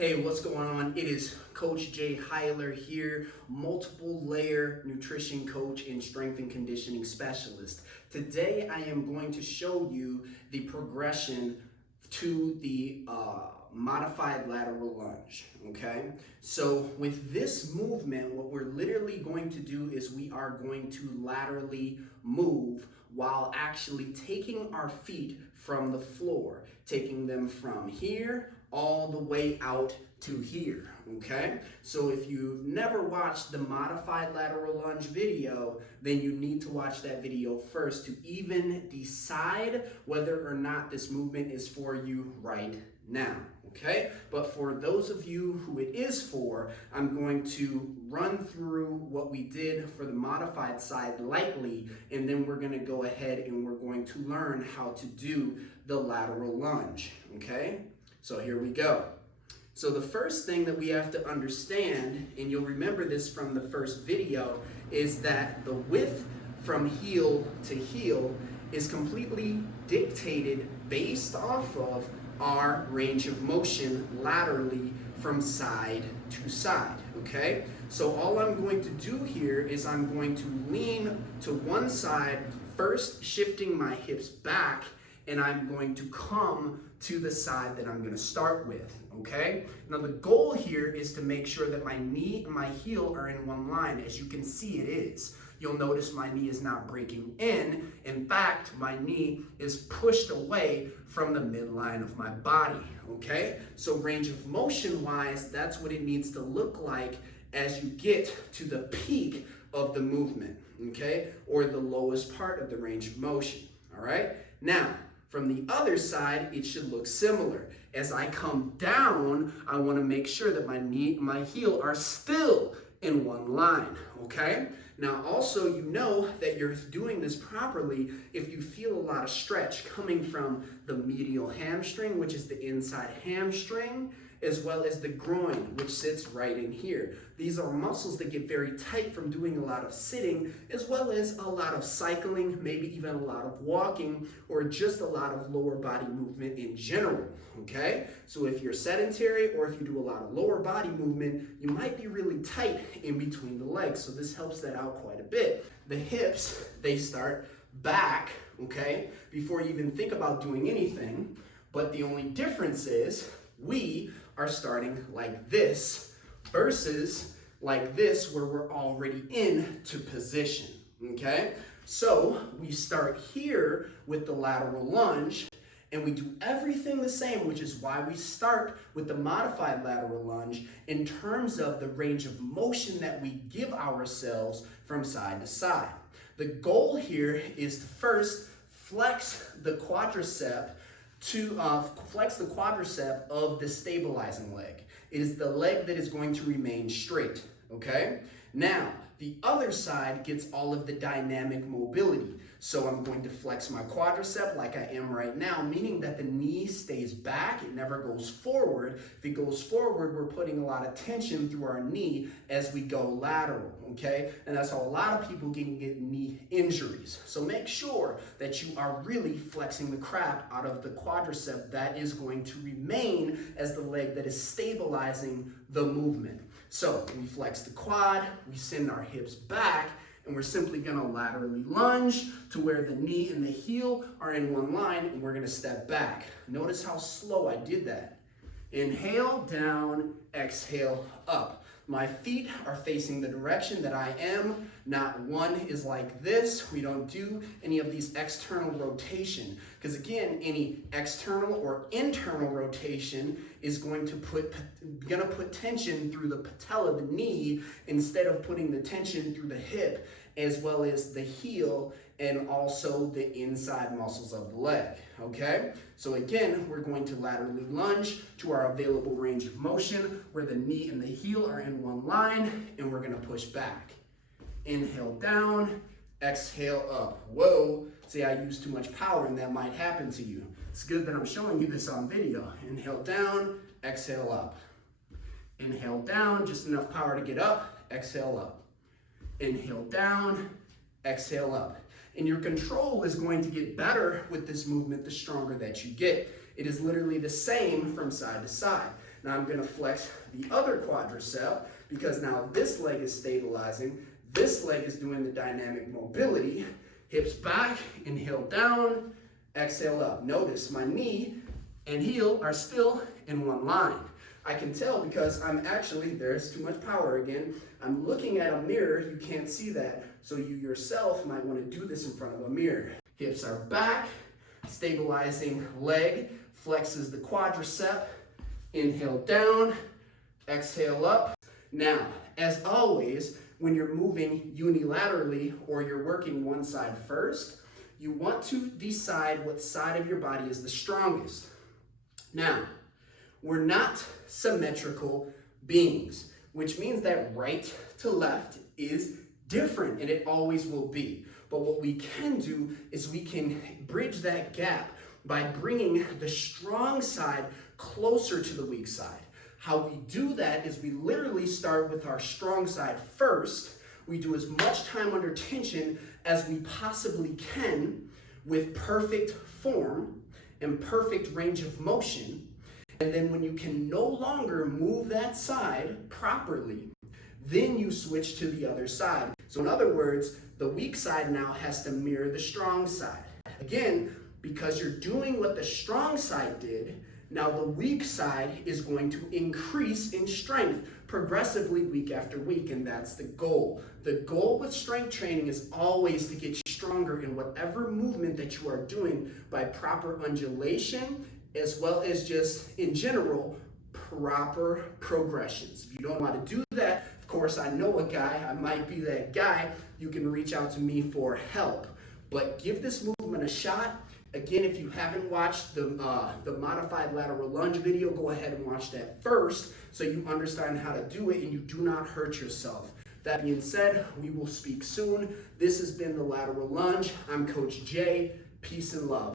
Hey, what's going on? It is Coach Jai Hyler here, multiple layer nutrition coach and strength and conditioning specialist. Today, I am going to show you the progression to the modified lateral lunge, okay? So with this movement, what we're literally going to do is we are going to laterally move while actually taking our feet from the floor, taking them from here all the way out to here, okay? So if you've never watched the modified lateral lunge video, then you need to watch that video first to even decide whether or not this movement is for you right now, okay? But for those of you who it is for, I'm going to run through what we did for the modified side lightly, and then we're gonna go ahead and we're going to learn how to do the lateral lunge, okay? So here we go. So the first thing that we have to understand, and you'll remember this from the first video, is that the width from heel to heel is completely dictated based off of our range of motion laterally from side to side, okay? So all I'm going to do here is I'm going to lean to one side, first shifting my hips back, and I'm going to come to the side that I'm going to start with, okay? Now the goal here is to make sure that my knee and my heel are in one line. As you can see, it is. You'll notice my knee is not breaking in. In fact, my knee is pushed away from the midline of my body, okay? So range of motion wise, that's what it needs to look like as you get to the peak of the movement, okay? Or the lowest part of the range of motion, all right? Now, from the other side, it should look similar. As I come down, I want to make sure that my knee and my heel are still in one line, okay? Now, also, you know that you're doing this properly if you feel a lot of stretch coming from the medial hamstring, which is the inside hamstring, as well as the groin, which sits right in here. These are muscles that get very tight from doing a lot of sitting, as well as a lot of cycling, maybe even a lot of walking, or just a lot of lower body movement in general, okay? So if you're sedentary or if you do a lot of lower body movement, you might be really tight in between the legs, so this helps that out quite a bit. The hips, they start back, okay, before you even think about doing anything, but the only difference is we are starting like this versus like this where we're already into position, okay? So we start here with the lateral lunge and we do everything the same, which is why we start with the modified lateral lunge in terms of the range of motion that we give ourselves from side to side. The goal here is to first flex the quadricep of the stabilizing leg. It is the leg that is going to remain straight, okay? Now, the other side gets all of the dynamic mobility. So I'm going to flex my quadricep like I am right now, meaning that the knee stays back, it never goes forward. If it goes forward, we're putting a lot of tension through our knee as we go lateral, okay? And that's how a lot of people can get knee injuries. So make sure that you are really flexing the crap out of the quadricep that is going to remain as the leg that is stabilizing the movement. So we flex the quad, we send our hips back, and we're simply gonna laterally lunge to where the knee and the heel are in one line, and we're gonna step back. Notice how slow I did that. Inhale, down, exhale, up. My feet are facing the direction that I am. Not one is like this. We don't do any of these external rotation. Because again, any external or internal rotation is going to put tension through the patella, the knee, instead of putting the tension through the hip, as well as the heel, and also the inside muscles of the leg, okay? So again, we're going to laterally lunge to our available range of motion where the knee and the heel are in one line, and we're gonna push back. Inhale down, exhale up. Whoa, see, I used too much power and that might happen to you. It's good that I'm showing you this on video. Inhale down, exhale up. Inhale down, just enough power to get up, exhale up. Inhale down, exhale up. And your control is going to get better with this movement the stronger that you get. It is literally the same from side to side. Now I'm gonna flex the other quadricep because now this leg is stabilizing. This leg is doing the dynamic mobility. Hips back, inhale down, exhale up. Notice my knee and heel are still in one line. I can tell because I'm actually, there's too much power again. I'm looking at a mirror, you can't see that. So you yourself might want to do this in front of a mirror. Hips are back, stabilizing leg, flexes the quadricep, inhale down, exhale up. Now, as always, when you're moving unilaterally or you're working one side first, you want to decide what side of your body is the strongest. Now, we're not symmetrical beings, which means that right to left is different, and it always will be. But what we can do is we can bridge that gap by bringing the strong side closer to the weak side. How we do that is we literally start with our strong side first. We do as much time under tension as we possibly can with perfect form and perfect range of motion. And then when you can no longer move that side properly, then you switch to the other side. So in other words, the weak side now has to mirror the strong side. Again, because you're doing what the strong side did, now the weak side is going to increase in strength progressively week after week, and that's the goal. The goal with strength training is always to get stronger in whatever movement that you are doing by proper undulation, as well as just, in general, proper progressions. If you don't know how to do that, of course, I know a guy, I might be that guy, you can reach out to me for help. But give this movement a shot. Again, if you haven't watched the modified lateral lunge video, go ahead and watch that first so you understand how to do it and you do not hurt yourself. That being said, we will speak soon. This has been the lateral lunge. I'm Coach Jay. Peace and love.